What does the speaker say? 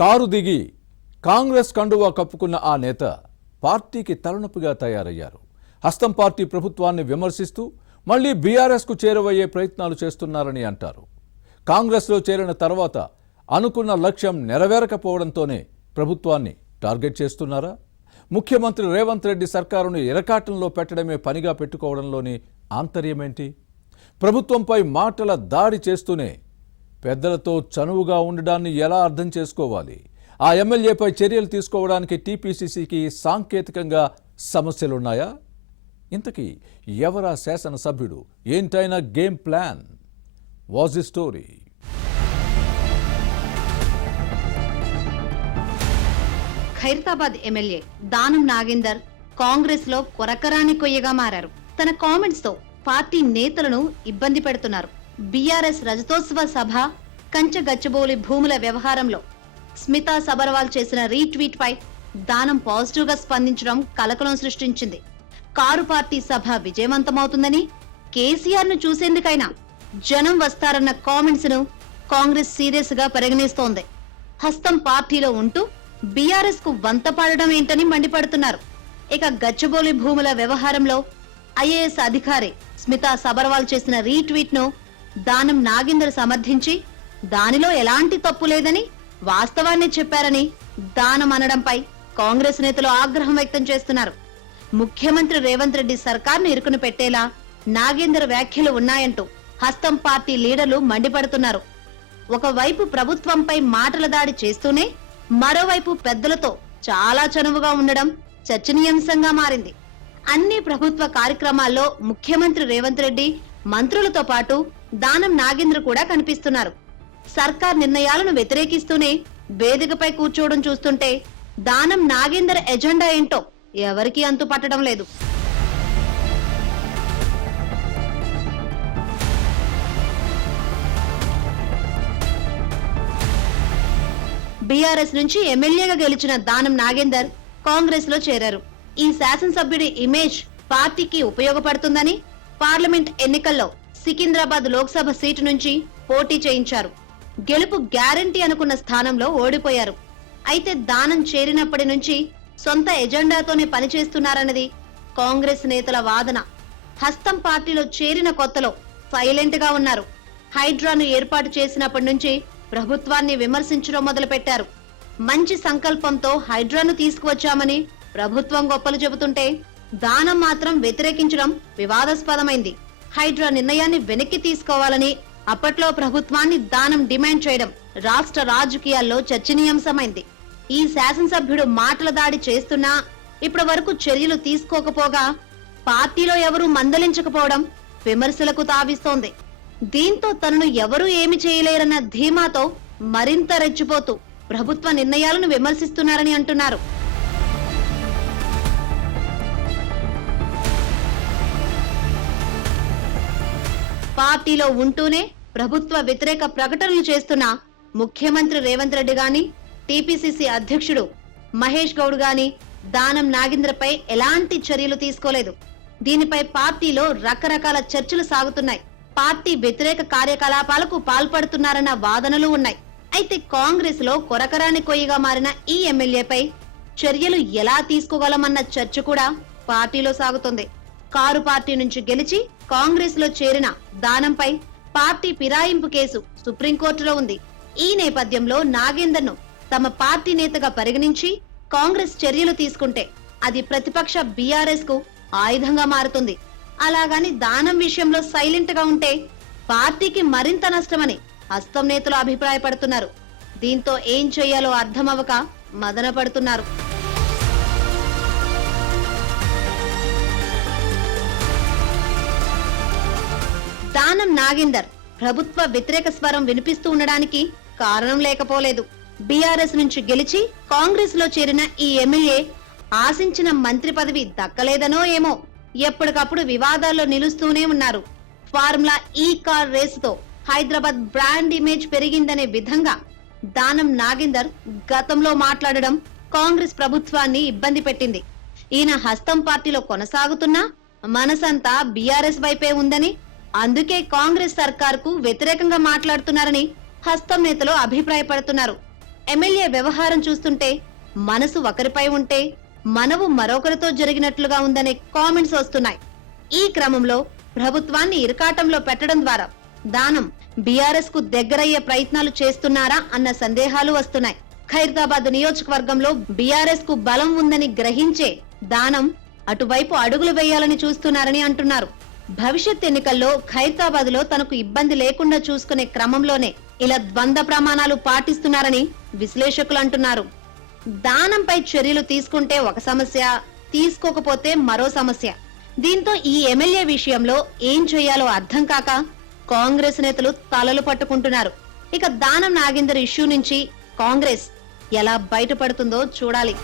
Car దిగి కాంగ్రెస్ కండువా కప్పుకున్న ఆ నేత పార్టీకి తలనొప్పిగా తయారయ్యారు. హస్తం పార్టీ ప్రభుత్వాన్ని విమర్శిస్తూ మళ్లీ బీఆర్ఎస్కు చేరువయ్యే ప్రయత్నాలు చేస్తున్నారని అంటారు. కాంగ్రెస్లో చేరిన తర్వాత అనుకున్న లక్ష్యం నెరవేరకపోవడంతోనే ప్రభుత్వాన్ని టార్గెట్ చేస్తున్నారా? ముఖ్యమంత్రి రేవంత్ రెడ్డి సర్కారును ఇరకాటంలో పెట్టడమే పనిగా పెట్టుకోవడంలోని ఆంతర్యమేంటి? ప్రభుత్వంపై మాటల దాడి చేస్తూనే పెద్దలతో చనువుగా ఉండడాన్ని ఎలా అర్థం చేసుకోవాలి? ఆ ఎమ్మెల్యేపై చర్యలు తీసుకోవడానికి టీపీసీసీకి సాంకేతికంగా సమస్యలున్నాయా? ఇంతకీ ఎవరా శాసనసభ్యుడు? ఏంటైనా game plan? Was the story? Khairatabad MLA Danam Nagender Congress లో కొరకరాని కొయ్యగా మారారు. తన కామెంట్స్ తో పార్టీ నేతలను ఇబ్బంది పెడుతున్నారు. బీఆర్ఎస్ రజతోత్సవ సభ, కంచగచ్చబౌలి భూముల వ్యవహారంలో స్మితా సబర్వాల్ చేసిన రీట్వీట్ పై దానం పాజిటివ్ గా స్పందించడం కలకలం సృష్టించింది. కారు పార్టీ సభ విజయవంతమవుతుందని, కేసీఆర్ ను చూసేందుకైనా జనం వస్తారన్న కామెంట్స్ ను కాంగ్రెస్ సీరియస్ గా పరిగణిస్తోంది. హస్తం పార్టీలో ఉంటూ బీఆర్ఎస్ కు వంత పాడడం ఏంటని మండిపడుతున్నారు. ఇక గచ్చబౌలి భూముల వ్యవహారంలో ఐఏఎస్ అధికారి స్మితా సబర్వాల్ చేసిన రీట్వీట్ ను దానం నాగేందర్ సమర్థించి దానిలో ఎలాంటి తప్పు లేదని, వాస్తవాన్ని చెప్పారని దానం అనడంపై కాంగ్రెస్ నేతలు ఆగ్రహం వ్యక్తం చేస్తున్నారు. ముఖ్యమంత్రి రేవంత్ రెడ్డి సర్కార్ను ఇరుకును పెట్టేలా నాగేందర్ వ్యాఖ్యలు ఉన్నాయంటూ హస్తం పార్టీ లీడర్లు మండిపడుతున్నారు. ఒకవైపు ప్రభుత్వంపై మాటల దాడి చేస్తూనే మరోవైపు పెద్దలతో చాలా చనువుగా ఉండడం చర్చనీయాంశంగా మారింది. అన్ని ప్రభుత్వ కార్యక్రమాల్లో ముఖ్యమంత్రి రేవంత్ రెడ్డి, మంత్రులతో పాటు దానం నాగేంద్ర కూడా కనిపిస్తున్నారు. సర్కార్ నిర్ణయాలను వ్యతిరేకిస్తూనే వేదికపై కూర్చోవడం చూస్తుంటే దానం నాగేందర్ ఎజెండా ఏంటో ఎవరికీ అంతుపట్టడం లేదు. బీఆర్ఎస్ నుంచి ఎమ్మెల్యేగా గెలిచిన దానం నాగేందర్ కాంగ్రెస్ లో చేరారు. ఈ శాసనసభ్యుడి ఇమేజ్ పార్టీకి ఉపయోగపడుతుందని పార్లమెంట్ ఎన్నికల్లో సికింద్రాబాద్ లోక్సభ సీటు నుంచి పోటీ చేయించారు. గెలుపు గ్యారంటీ అనుకున్న స్థానంలో ఓడిపోయారు. అయితే దానం చేరినప్పటి నుంచి సొంత ఎజెండాతోనే పనిచేస్తున్నారన్నది కాంగ్రెస్ నేతల వాదన. హస్తం పార్టీలో చేరిన కొత్తలో సైలెంట్ గా ఉన్నారు. హైడ్రాను ఏర్పాటు చేసినప్పటి నుంచి ప్రభుత్వాన్ని విమర్శించడం మొదలుపెట్టారు. మంచి సంకల్పంతో హైడ్రాను తీసుకువచ్చామని ప్రభుత్వం గొప్పలు చెబుతుంటే దానం మాత్రం వ్యతిరేకించడం వివాదాస్పదమైంది. హైడ్రా నిర్ణయాన్ని వెనక్కి తీసుకోవాలని అప్పట్లో ప్రభుత్వాన్ని దానం డిమాండ్ చేయడం రాష్ట్ర రాజకీయాల్లో చర్చనీయాంశమైంది. ఈ శాసనసభ్యుడు మాటల దాడి చేస్తున్నా ఇప్పటి వరకు చర్యలు తీసుకోకపోగా పార్టీలో ఎవరూ మందలించకపోవడం విమర్శలకు తావిస్తోంది. దీంతో తనను ఎవరూ ఏమి చేయలేరన్న ధీమాతో మరింత రెచ్చిపోతూ ప్రభుత్వ నిర్ణయాలను విమర్శిస్తున్నారని అంటున్నారు. పార్టీలో ఉంటూనే ప్రభుత్వ వ్యతిరేక ప్రకటనలు చేస్తున్న ముఖ్యమంత్రి రేవంత్ రెడ్డి గాని, టీపీసీసీ అధ్యక్షుడు మహేష్ గౌడ్ గాని దానం నాగేంద్రపై ఎలాంటి చర్యలు తీసుకోలేదు. దీనిపై పార్టీలో రకరకాల చర్చలు సాగుతున్నాయి. పార్టీ వ్యతిరేక కార్యకలాపాలకు పాల్పడుతున్నారన్న వాదనలు ఉన్నాయి. అయితే కాంగ్రెస్ లో కొరకరాని కొయ్యగా మారిన ఈ ఎమ్మెల్యేపై చర్యలు ఎలా తీసుకోగలమన్న చర్చ కూడా పార్టీలో సాగుతుంది. కారు పార్టీ నుంచి గెలిచి కాంగ్రెస్ లో చేరిన దానంపై పార్టీ ఫిరాయింపు కేసు సుప్రీంకోర్టులో ఉంది. ఈ నేపథ్యంలో నాగేందర్ ను తమ పార్టీ నేతగా పరిగణించి కాంగ్రెస్ చర్యలు తీసుకుంటే అది ప్రతిపక్ష బీఆర్ఎస్ కు ఆయుధంగా మారుతుంది. అలాగని దానం విషయంలో సైలెంట్ గా ఉంటే పార్టీకి మరింత నష్టమని హస్తం నేతలు అభిప్రాయపడుతున్నారు. దీంతో ఏం చేయాలో అర్థమవక మదన పడుతున్నారు. దానం నాగేందర్ ప్రభుత్వ వ్యతిరేక స్వరం వినిపిస్తూ ఉండడానికి కారణం లేకపోలేదు. బీఆర్ఎస్ నుంచి గెలిచి కాంగ్రెస్ లో చేరిన ఈ ఎమ్మెల్యే ఆశించిన మంత్రి పదవి దక్కలేదనో ఏమో ఎప్పటికప్పుడు వివాదాల్లో నిలుస్తూనే ఉన్నారు. ఫార్ములా ఈ కార్ రేసుతో హైదరాబాద్ బ్రాండ్ ఇమేజ్ పెరిగిందనే విధంగా దానం నాగేందర్ గతంలో మాట్లాడడం కాంగ్రెస్ ప్రభుత్వాన్ని ఇబ్బంది పెట్టింది. ఈయన హస్తం పార్టీలో కొనసాగుతున్నా మనసంతా బీఆర్ఎస్ వైపే ఉందని, అందుకే కాంగ్రెస్ సర్కార్కు వ్యతిరేకంగా మాట్లాడుతున్నారని హస్తం నేతలు అభిప్రాయపడుతున్నారు. ఎమ్మెల్యే వ్యవహారం చూస్తుంటే మనసు ఒకరిపై ఉంటే మనవు మరొకరితో జరిగినట్లుగా ఉందనే కామెంట్స్ వస్తున్నాయి. ఈ క్రమంలో ప్రభుత్వాన్ని ఇరకాటంలో పెట్టడం ద్వారా దానం బీఆర్ఎస్ కు దగ్గరయ్యే ప్రయత్నాలు చేస్తున్నారా అన్న సందేహాలు వస్తున్నాయి. ఖైరతాబాద్ నియోజకవర్గంలో బీఆర్ఎస్ కు బలం ఉందని గ్రహించే దానం అటువైపు అడుగులు వేయాలని చూస్తున్నారని అంటున్నారు. భవిష్యత్ ఎన్నికల్లో ఖైరతాబాద్ లో తనకు ఇబ్బంది లేకుండా చూసుకునే క్రమంలోనే ఇలా ద్వంద్వ ప్రమాణాలు పాటిస్తున్నారని విశ్లేషకులు అంటున్నారు. దానంపై చర్యలు తీసుకుంటే ఒక సమస్య, తీసుకోకపోతే మరో సమస్య. దీంతో ఈ ఎమ్మెల్యే విషయంలో ఏం చేయాలో అర్థం కాక కాంగ్రెస్ నేతలు తలలు పట్టుకుంటున్నారు. ఇక దానం నాగేందర్ ఇష్యూ నుంచి కాంగ్రెస్ ఎలా బయటపడుతుందో చూడాలి.